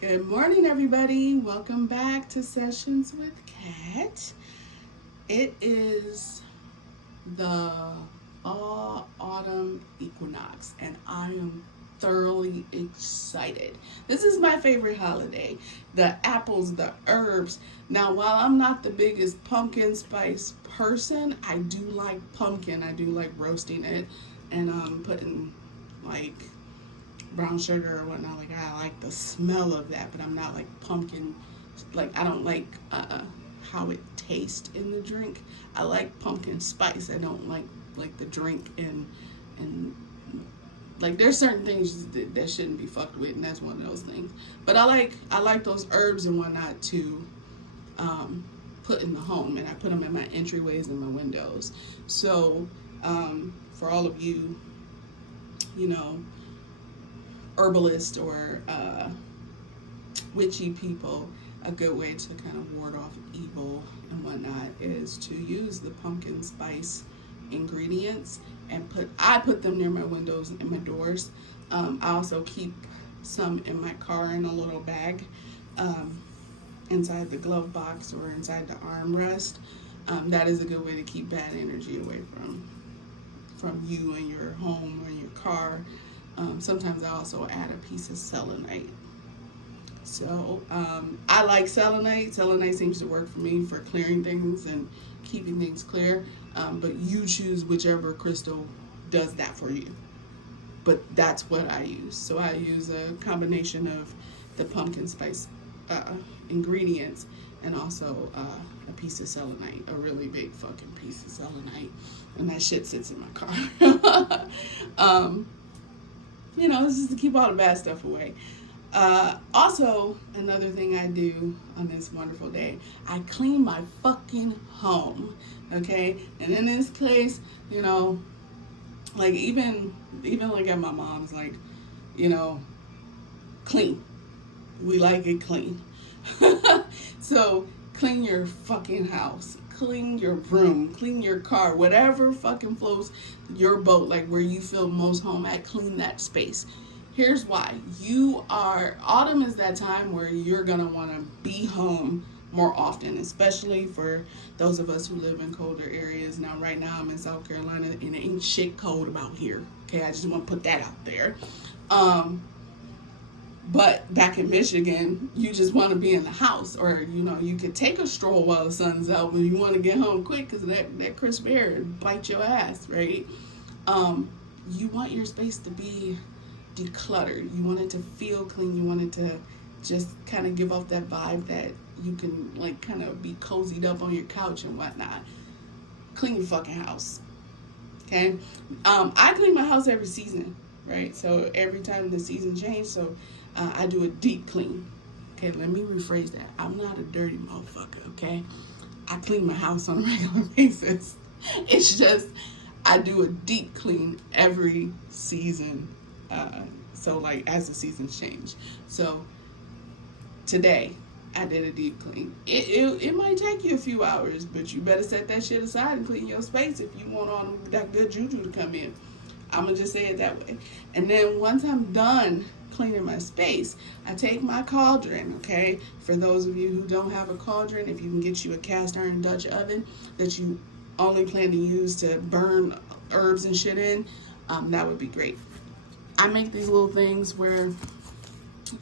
Good morning, everybody. Welcome back to Sessions with Kat. It is the fall autumn equinox, and I am thoroughly excited. This is my favorite holiday. The apples, the herbs. Now, while I'm not the biggest pumpkin spice person, I do like pumpkin. I do like roasting it and putting like brown sugar or whatnot. Like, I like the smell of that, but I'm not like pumpkin. Like, I don't like how it tastes in the drink. I like pumpkin spice. I don't like the drink and like there's certain things that shouldn't be fucked with, and that's one of those things. But I like those herbs and whatnot to put in the home, and I put them in my entryways and my windows. So for all of you, herbalist or witchy people, a good way to kind of ward off evil and whatnot is to use the pumpkin spice ingredients and I put them near my windows and my doors. I also keep some in my car in a little bag inside the glove box or inside the armrest. That is a good way to keep bad energy away from you and your home or your car. Sometimes I also add a piece of selenite. So I like selenite. Selenite seems to work for me for clearing things and keeping things clear. But you choose whichever crystal does that for you. But that's what I use. So I use a combination of the pumpkin spice ingredients and also a piece of selenite, a really big fucking piece of selenite. And that shit sits in my car. This is to keep all the bad stuff away. Also, another thing I do on this wonderful day, I clean my fucking home, okay? And in this place, like even like at my mom's, like, clean. We like it clean. So clean your fucking house, clean your room, clean your car, whatever fucking floats your boat, like where you feel most home at, clean that space. Here's why. Autumn is that time where you're gonna wanna be home more often, especially for those of us who live in colder areas. Now, right now I'm in South Carolina and it ain't shit cold about here. Okay, I just wanna put that out there. But back in Michigan, you just want to be in the house, or you could take a stroll while the sun's out, but you want to get home quick because that crisp air bite your ass, right? You want your space to be decluttered. You want it to feel clean. You want it to just kind of give off that vibe that you can like kind of be cozied up on your couch and whatnot. Clean your fucking house, okay? I clean my house every season, right? So every time the season changes, so I do a deep clean. Okay, let me rephrase that. I'm not a dirty motherfucker, okay? I clean my house on a regular basis. It's just I do a deep clean every season. So like as the seasons change. So today I did a deep clean. It might take you a few hours, but you better set that shit aside and clean your space if you want all that good juju to come in. I'm gonna just say it that way. And then once I'm done cleaning my space, I take my cauldron, okay? For those of you who don't have a cauldron, if you can get you a cast iron Dutch oven that you only plan to use to burn herbs and shit in, that would be great. I make these little things where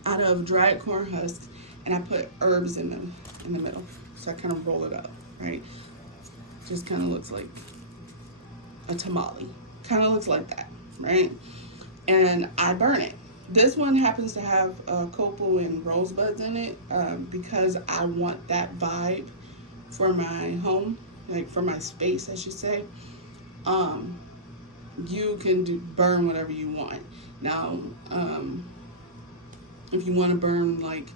out of dried corn husks, and I put herbs in the middle. So I kind of roll it up, right? Just kind of looks like a tamale. Kind of looks like that, right? And I burn it. This one happens to have copal and rosebuds in it because I want that vibe for my home, like for my space, I should say. You can burn whatever you want. Now, if you want to burn like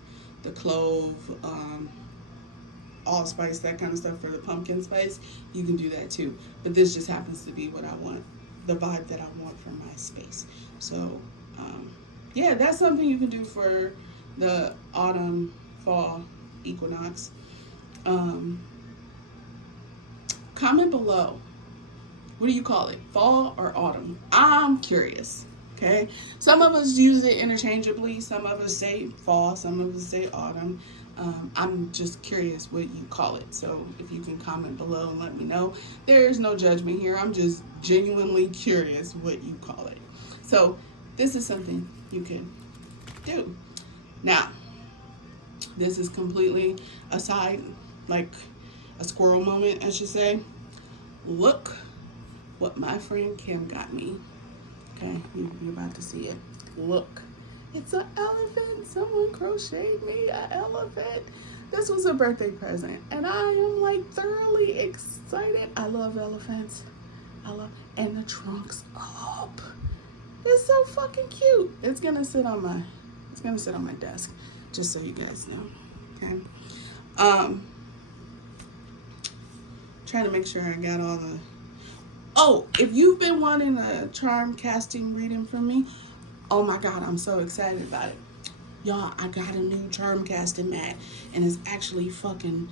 the clove, allspice, that kind of stuff for the pumpkin spice, you can do that too. But this just happens to be what I want, the vibe that I want for my space. So, yeah, that's something you can do for the autumn, fall equinox. Comment below. What do you call it? Fall or autumn? I'm curious. Okay, some of us use it interchangeably. Some of us say fall, some of us say autumn. I'm just curious what you call it. So if you can comment below and let me know. There is no judgment here. I'm just genuinely curious what you call it. So this is something you can do. Now, this is completely aside, like a squirrel moment, I should say. Look what my friend Kim got me. Okay, you're about to see it. Look, it's an elephant. Someone crocheted me an elephant. This was a birthday present, and I am like thoroughly excited. I love elephants. And the trunk's up. It's so fucking cute. It's gonna sit on my desk, just so you guys know. Okay. Trying to make sure I got all the. Oh, if you've been wanting a charm casting reading from me, oh my God, I'm so excited about it. Y'all, I got a new charm casting mat, and it's actually fucking,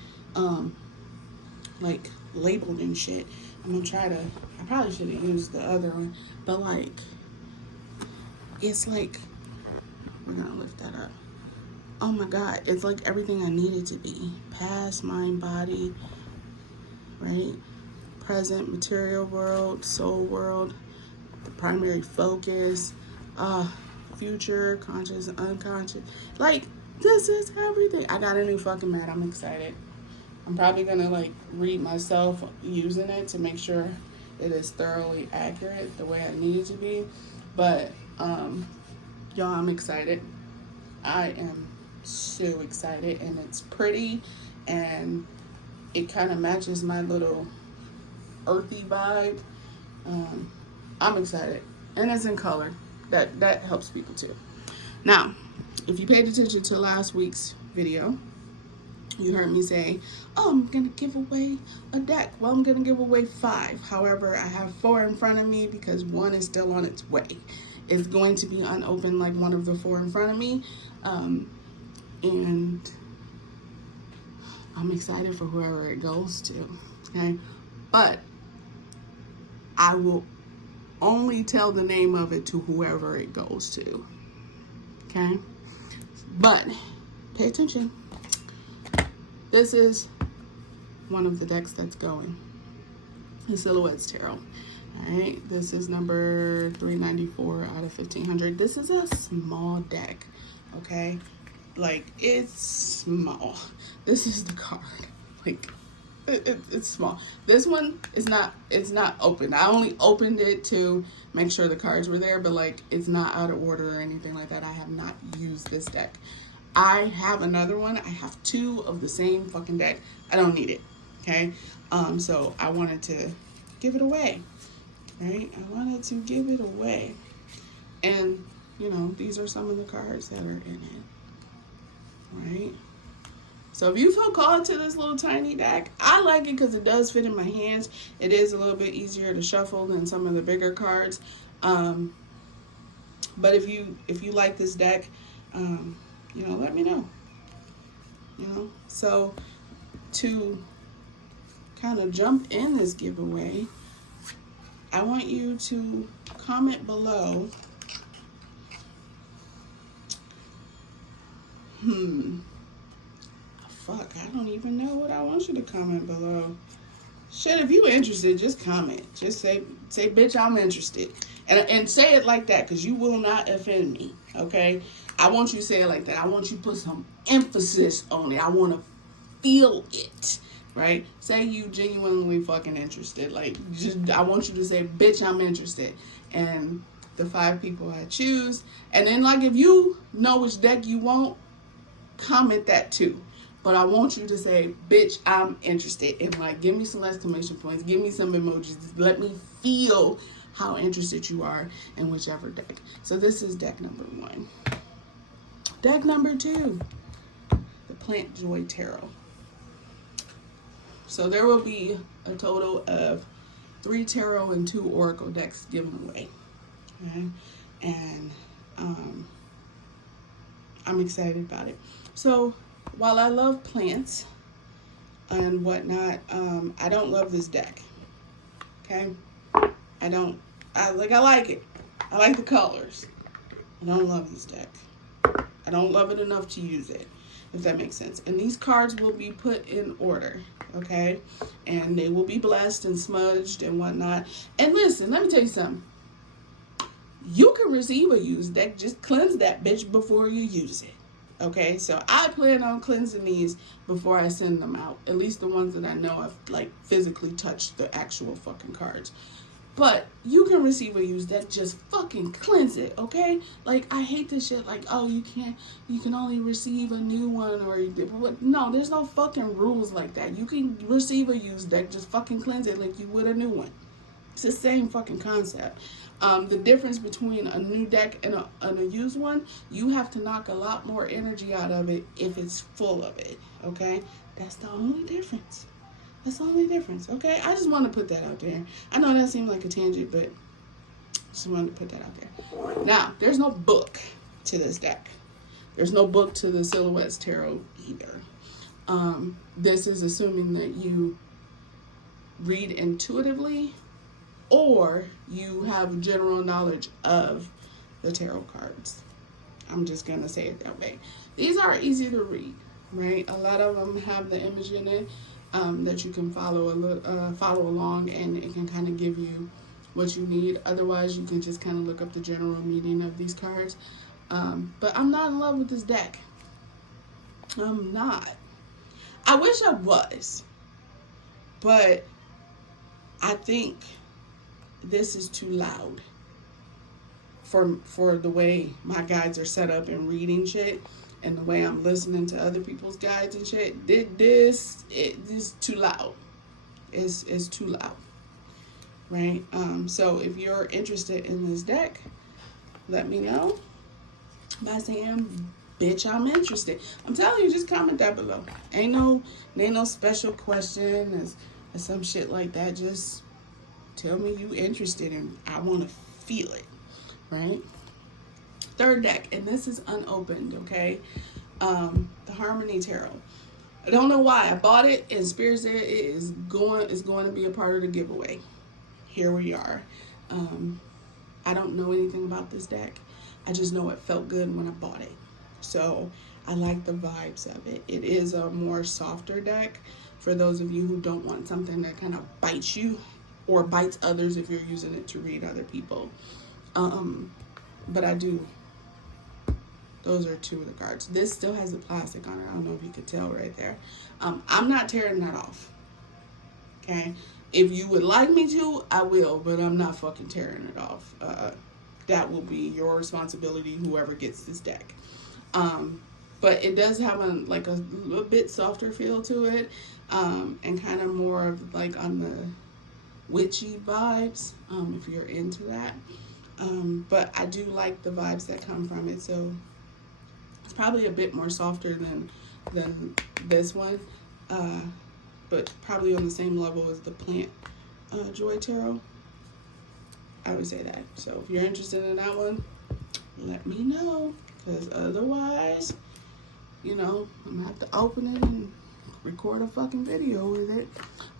like, labeled and shit. I'm gonna try to, I probably should have used the other one, but like, it's like, we're gonna lift that up. Oh my God, it's like everything I need it to be. Past, mind, body, right? Present, material world, soul world, the primary focus, future, conscious, unconscious. Like, this is everything. I got a new fucking mat. I'm excited. I'm probably gonna like read myself using it to make sure it is thoroughly accurate the way I need it to be. But y'all, I'm excited. I am so excited, and it's pretty, and it kind of matches my little earthy vibe. I'm excited, and it's in color. That helps people too. Now, if you paid attention to last week's video, you heard me say, oh, I'm gonna give away a deck. Well, I'm gonna give away 5. However, I have 4 in front of me because 1 is still on its way. It's going to be unopened like one of the 4 in front of me, and I'm excited for whoever it goes to. Okay, but I will only tell the name of it to whoever it goes to. Okay? But pay attention. This is one of the decks that's going. The Silhouettes Tarot. Alright? This is number 394 out of 1500. This is a small deck. Okay? Like, it's small. This is the card. Like, it's small. This one is not, it's not open. I only opened it to make sure the cards were there, but like, it's not out of order or anything like that. I have not used this deck. I have another one. I have 2 of the same fucking deck. I don't need it. Okay. So I wanted to give it away. Right? I wanted to give it away. And, you know, these are some of the cards that are in it. Right? So if you feel called to this little tiny deck, I like it because it does fit in my hands. It is a little bit easier to shuffle than some of the bigger cards. But if you like this deck, you know, let me know. You know, so to kind of jump in this giveaway, I want you to comment below. Fuck, I don't even know what I want you to comment below. Shit, if you interested, just comment. Just say, bitch, I'm interested. And say it like that, because you will not offend me, okay? I want you to say it like that. I want you to put some emphasis on it. I want to feel it, right? Say you genuinely fucking interested. Like, just, I want you to say, bitch, I'm interested. And the 5 people I choose. And then, like, if you know which deck you want, comment that too. But I want you to say, bitch, I'm interested. And like, give me some exclamation points. Give me some emojis. Let me feel how interested you are in whichever deck. So this is deck number 1. Deck number 2, the Plant Joy Tarot. So there will be a total of 3 tarot and 2 oracle decks given away. Okay? And I'm excited about it. So while I love plants and whatnot, I don't love this deck. Okay? I like it. I like the colors. I don't love this deck. I don't love it enough to use it, if that makes sense. And these cards will be put in order, okay? And they will be blessed and smudged and whatnot. And listen, let me tell you something. You can receive a used deck. Just cleanse that bitch before you use it. Okay, so I plan on cleansing these before I send them out. At least the ones that I know I've like physically touched the actual fucking cards. But you can receive a used deck. Just fucking cleanse it, okay? Like, I hate this shit. Like, oh, you can only receive a new one or no, there's no fucking rules like that. You can receive a used deck. Just fucking cleanse it like you would a new one. It's the same fucking concept. The difference between a new deck and a used one, you have to knock a lot more energy out of it if it's full of it, okay? That's the only difference. That's the only difference, okay? I just want to put that out there. I know that seemed like a tangent, but just wanted to put that out there. Now, there's no book to this deck. There's no book to the Silhouettes Tarot either. This is assuming that you read intuitively or you have general knowledge of the tarot cards. I'm just going to say it that way. These are easy to read, right? A lot of them have the image in it that you can follow along, and it can kind of give you what you need. Otherwise, you can just kind of look up the general meaning of these cards. But I'm not in love with this deck. I'm not. I wish I was. But I think this is too loud for the way my guides are set up and reading shit, and the way I'm listening to other people's guides and shit. This is too loud. It's too loud, right? So if you're interested in this deck, let me know by saying, bitch, I'm interested. I'm telling you, just comment that below. Ain't no special question or some shit like that. Just tell me you interested and I want to feel it, right? Third deck, and this is unopened, okay? The Harmony Tarot. I don't know why I bought it, and Spirit said it is going to be a part of the giveaway. Here we are. I don't know anything about this deck. I just know it felt good when I bought it. So I like the vibes of it. It is a more softer deck for those of you who don't want something that kind of bites you or bites others if you're using it to read other people. But I do. Those are two of the cards. This still has the plastic on it. I don't know if you could tell right there. I'm not tearing that off. Okay? If you would like me to, I will, but I'm not fucking tearing it off. That will be your responsibility, whoever gets this deck. But it does have a little bit softer feel to it, and kind of more of like on the witchy vibes, if you're into that. But I do like the vibes that come from it, so it's probably a bit more softer than this one, but probably on the same level as the Plant Joy Tarot. I would say that. So if you're interested in that one, let me know, because otherwise, I'm gonna have to open it and record a fucking video with it.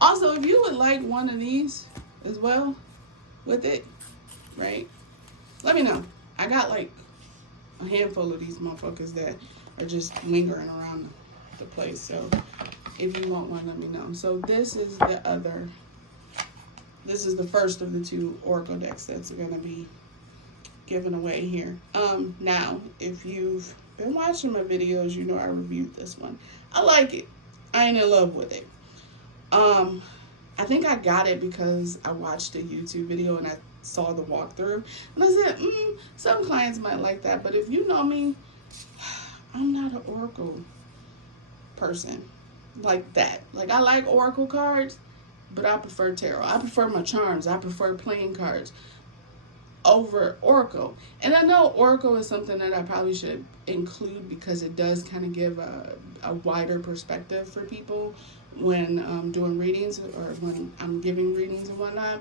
Also, if you would like one of these as well with it, right? Let me know. I got like a handful of these motherfuckers that are just lingering around the place. So if you want one, let me know. So this is the first of the two Oracle decks that's going to be given away here. Now, if you've been watching my videos, you know I reviewed this one. I like it. I ain't in love with it. I think I got it because I watched a YouTube video and I saw the walkthrough, and I said, some clients might like that, but if you know me, I'm not an Oracle person like that. Like, I like Oracle cards, but I prefer tarot. I prefer my charms. I prefer playing cards over Oracle. And I know Oracle is something that I probably should include because it does kind of give a wider perspective for people when doing readings or when I'm giving readings and whatnot.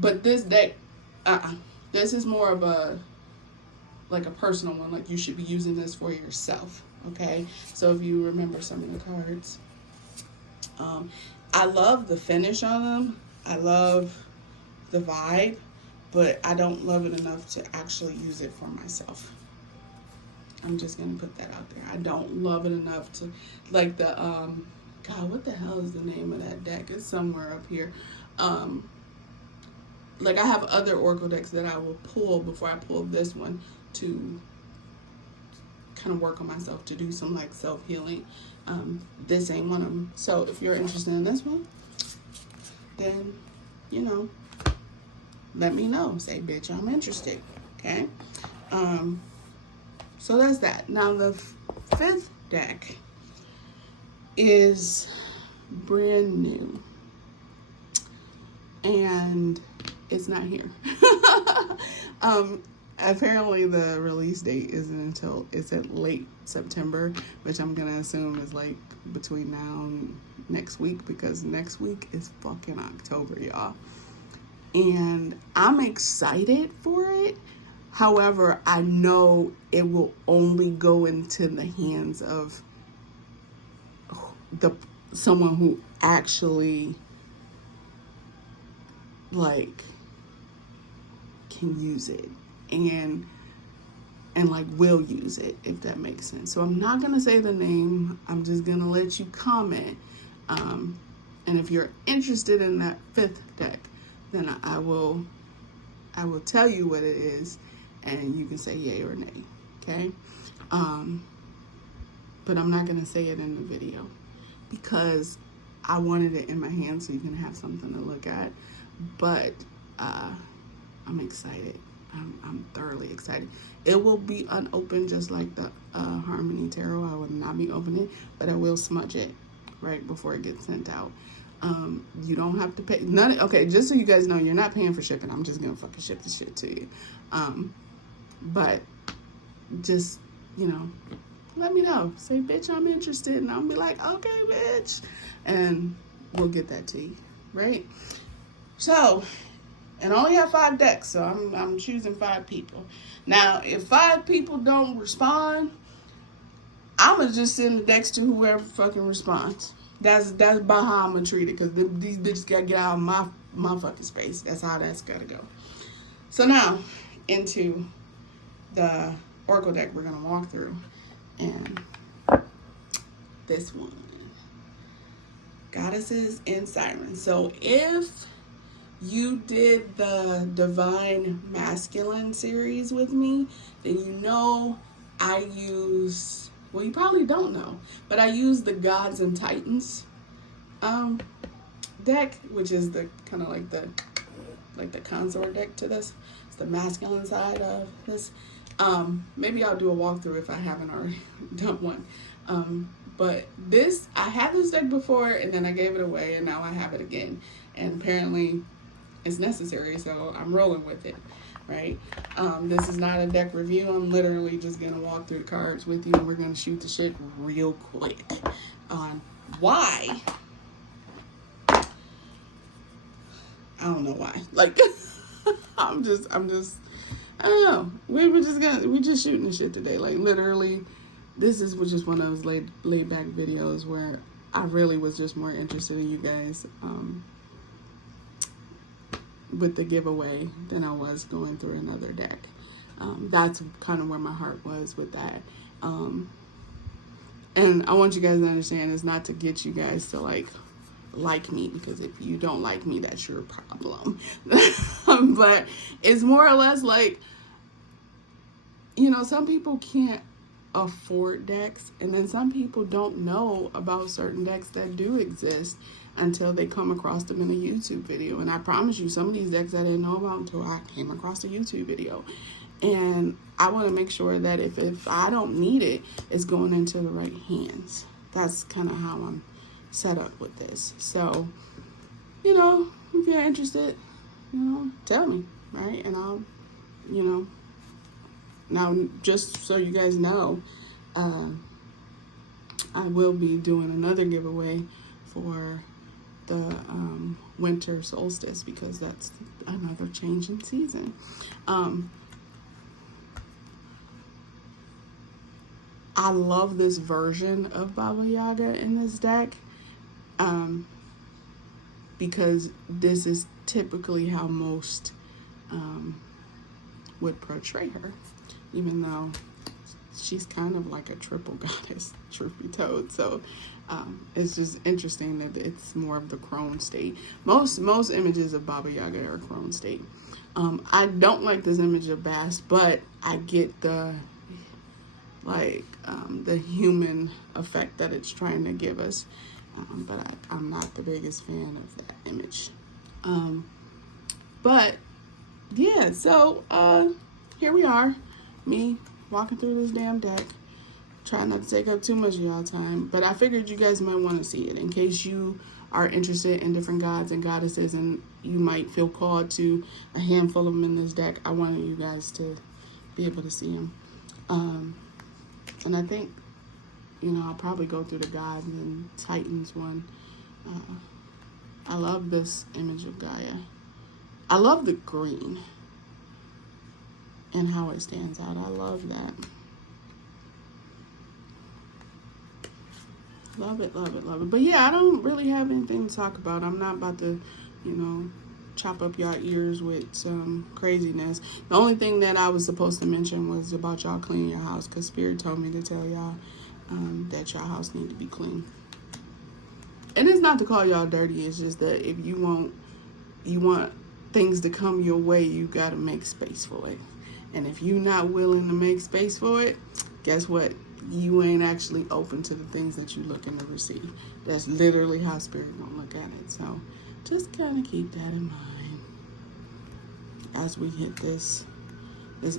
But this deck, this is more of a personal one. Like, you should be using this for yourself, okay? So if you remember some of the cards. I love the finish on them. I love the vibe. but I don't love it enough to actually use it for myself. I'm just gonna put that out there. I don't love it enough to, like the God, what the hell is the name of that deck? It's somewhere up here. Like I have other oracle decks that I will pull before I pull this one to kind of work on myself, to do some like self-healing. This ain't one of them. So if you're interested in this one, then, you know, let me know. Say, bitch, I'm interested. Okay? So that's that. Now the fifth deck is brand new. And it's not here. Apparently the release date isn't until, it's at late September, which I'm gonna assume is like between now and next week, because next week is fucking October, y'all. And I'm excited for it. However, I know it will only go into the hands of someone who actually like can use it and like will use it, if that makes sense. So I'm not gonna say the name. I'm just gonna let you comment. And if you're interested in that fifth deck, then I will tell you what it is, and you can say yay or nay. Okay. But I'm not gonna say it in the video because I wanted it in my hand so you can have something to look at. But I'm excited. I'm thoroughly excited. It will be unopened just like the Harmony Tarot. I will not be opening it, but I will smudge it right before it gets sent out. You don't have to pay none. Okay, just so you guys know, you're not paying for shipping. I'm just gonna fucking ship the shit to you. But just, you know, let me know. Say, bitch, I'm interested, and I'll be like, okay, bitch, and we'll get that to you, right? So, and I only have 5 decks, so I'm choosing 5 people. Now, if 5 people don't respond, I'm gonna just send the decks to whoever fucking responds. That's about how I'm gonna treat it, because these bitches gotta get out of my fucking space. That's how that's gotta go. So now, into the oracle deck we're gonna walk through, and this one, Goddesses and Sirens. So if you did the Divine Masculine series with me, then you know I use, well, you probably don't know, but I use the Gods and Titans deck, which is the kind of like the consort deck to this. It's the masculine side of this. Maybe I'll do a walkthrough if I haven't already done one. But this, I had this deck before, and then I gave it away, and now I have it again. And apparently it's necessary, so I'm rolling with it, right? This is not a deck review. I'm literally just gonna walk through the cards with you, and we're gonna shoot the shit real quick on why. I don't know why. Like, I'm just, I don't know. We're just shooting the shit today. Like, literally, this is just one of those laid back videos where I really was just more interested in you guys, with the giveaway than I was going through another deck. That's kind of where my heart was with that. And I want you guys to understand, it's not to get you guys to like me, because if you don't like me, that's your problem. But it's more or less like, you know, some people can't afford decks, and then some people don't know about certain decks that do exist until they come across them in a YouTube video. And I promise you, some of these decks I didn't know about until I came across a YouTube video. And I want to make sure that if I don't need it, it's going into the right hands. That's kind of how I'm set up with this. So, you know, if you're interested, you know, tell me, right? And I'll, you know, now just so you guys know, I will be doing another giveaway for the winter solstice, because that's another change in season. I love this version of Baba Yaga in this deck, because this is typically how most would portray her, even though she's kind of like a triple goddess, truth be told. So it's just interesting that it's more of the crone state. Most images of Baba Yaga are crone state. I don't like this image of Bast, but I get the the human effect that it's trying to give us. But I'm not the biggest fan of that image. But yeah, so here we are, me walking through this damn deck, trying not to take up too much of y'all time, but I figured you guys might want to see it in case you are interested in different gods and goddesses and you might feel called to a handful of them in this deck. I wanted you guys to be able to see them. And I think, I'll probably go through the gods and Titans one. I love this image of Gaia. I love the green and how it stands out. I love that. Love it, love it, love it. But yeah, I don't really have anything to talk about. I'm not about to, chop up y'all ears with some craziness. The only thing that I was supposed to mention was about y'all cleaning your house, because Spirit told me to tell y'all that y'all house need to be clean. And it's not to call y'all dirty. It's just that if you want things to come your way, you got to make space for it. And if you're not willing to make space for it, guess what? You ain't actually open to the things that you're looking to receive. That's literally how Spirit gonna look at it. So just kind of keep that in mind as we hit this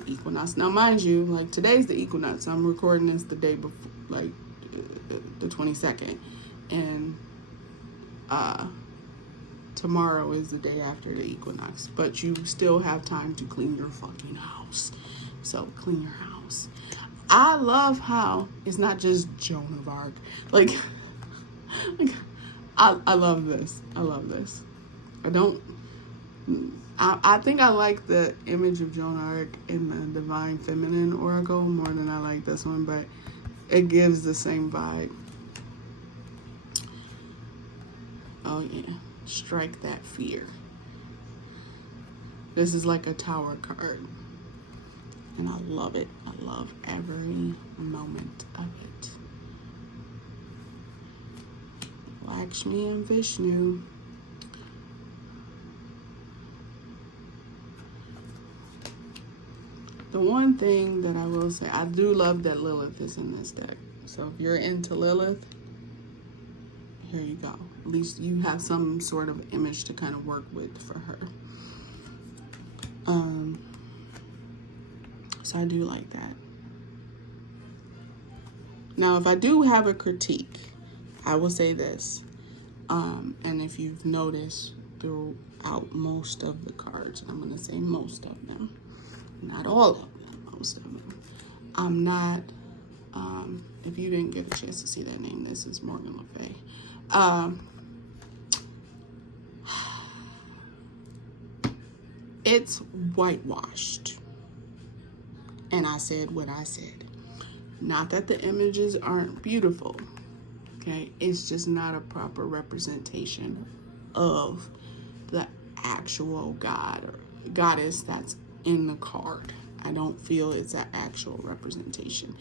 equinox. Now, mind you, like today's the equinox. I'm recording this the day before, like the 22nd, and tomorrow is the day after the equinox. But you still have time to clean your fucking house. So clean your house. I love how it's not just Joan of Arc. I love this. I love this. I think I like the image of Joan of Arc in the Divine Feminine Oracle more than I like this one, but it gives the same vibe. Oh yeah, strike that fear. This is like a tower card. And I love it. I love every moment of it. Lakshmi and Vishnu. The one thing that I will say, I do love that Lilith is in this deck. So if you're into Lilith, here you go. At least you have some sort of image to kind of work with for her. So I do like that. Now, if I do have a critique, I will say this. And if you've noticed throughout most of the cards, I'm going to say most of them, not all of them, most of them. I'm not, if you didn't get a chance to see that name, this is Morgan Le Fay. It's whitewashed. And I said what I said. Not that the images aren't beautiful. Okay, it's just not a proper representation of the actual god or goddess that's in the card. I don't feel it's an actual representation.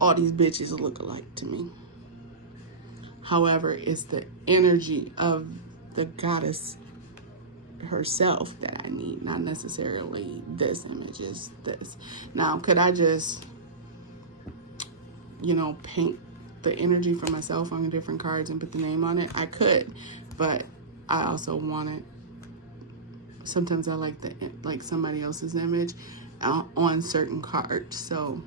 All these bitches look alike to me. However, it's the energy of the goddess herself that I need, not necessarily this image is this. Now, could I just, paint the energy for myself on different cards and put the name on it? I could, but I also want it. Sometimes I like somebody else's image on certain cards. So,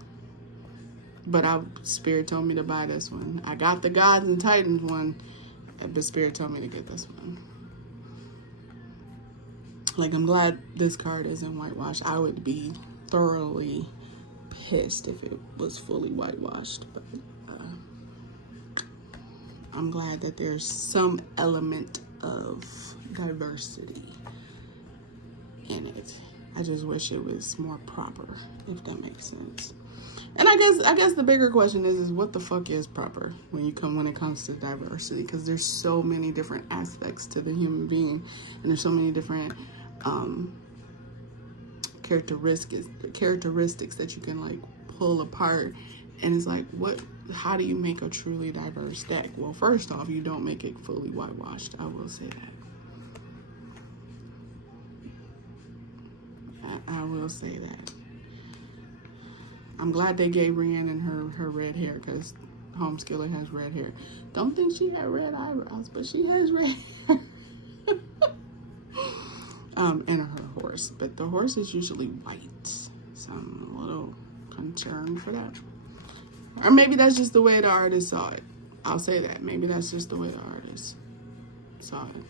but Spirit told me to buy this one. I got the Gods and Titans one, but Spirit told me to get this one. I'm glad this card isn't whitewashed. I would be thoroughly pissed if it was fully whitewashed, but I'm glad that there's some element of diversity in it. I just wish it was more proper, if that makes sense. And I guess the bigger question is what the fuck is proper when it comes to diversity? Because there's so many different aspects to the human being, and there's so many different characteristics that you can like pull apart. And it's like, how do you make a truly diverse deck? Well, first off, you don't make it fully whitewashed. I will say that. I will say that. I'm glad they gave Rhiannon her red hair, because Homeskiller has red hair. Don't think she had red eyebrows, but she has red hair. And her horse. But the horse is usually white. So I'm a little concerned for that. Or maybe that's just the way the artist saw it. I'll say that. Maybe that's just the way the artist saw it.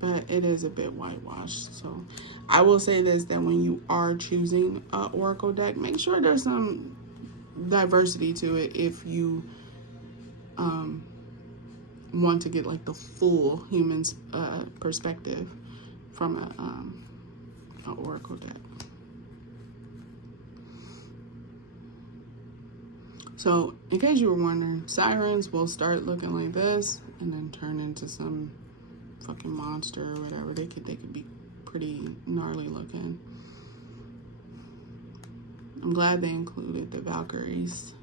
But it is a bit whitewashed. So I will say this, that when you are choosing an Oracle deck, make sure there's some diversity to it if you want to get like the full human's perspective from an Oracle deck. So in case you were wondering, Sirens will start looking like this and then turn into some fucking monster or whatever. They could be pretty gnarly looking. I'm glad they included the Valkyries.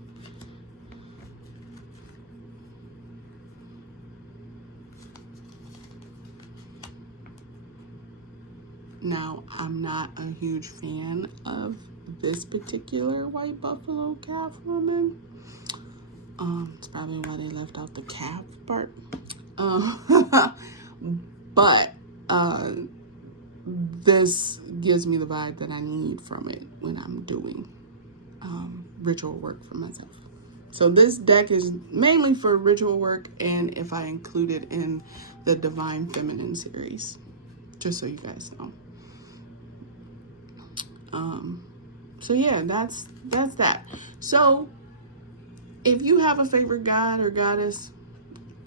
Now, I'm not a huge fan of this particular white buffalo calf woman. It's probably why they left out the calf part. But this gives me the vibe that I need from it when I'm doing ritual work for myself. So this deck is mainly for ritual work, and if I include it in the Divine Feminine series, just so you guys know. So yeah, that's that. So if you have a favorite god or goddess,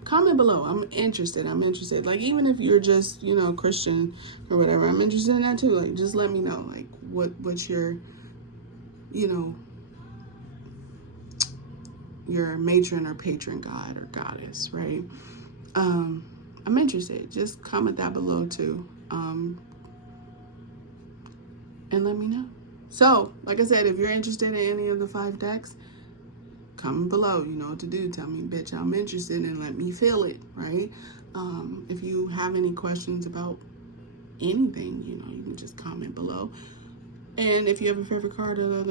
comment below. I'm interested. Like, even if you're just, Christian or whatever, I'm interested in that too. Like, just let me know, like, what's your, your matron or patron god or goddess, right? I'm interested. Just comment that below too. And let me know. So, like I said, if you're interested in any of the 5 decks, comment below. You know what to do. Tell me, bitch, I'm interested, and let me feel it, right? If you have any questions about anything, you can just comment below. And if you have a favorite card of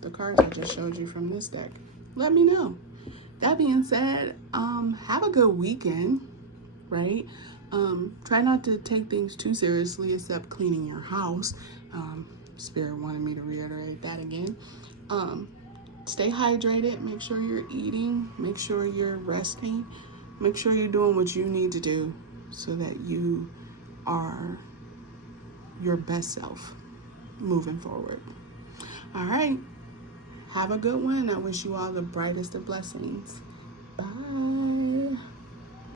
the cards I just showed you from this deck, let me know. That being said, have a good weekend, right? Try not to take things too seriously, except cleaning your house. Spirit wanted me to reiterate that again. Stay hydrated. Make sure you're eating. Make sure you're resting. Make sure you're doing what you need to do so that you are your best self moving forward. All right. Have a good one. I wish you all the brightest of blessings. Bye.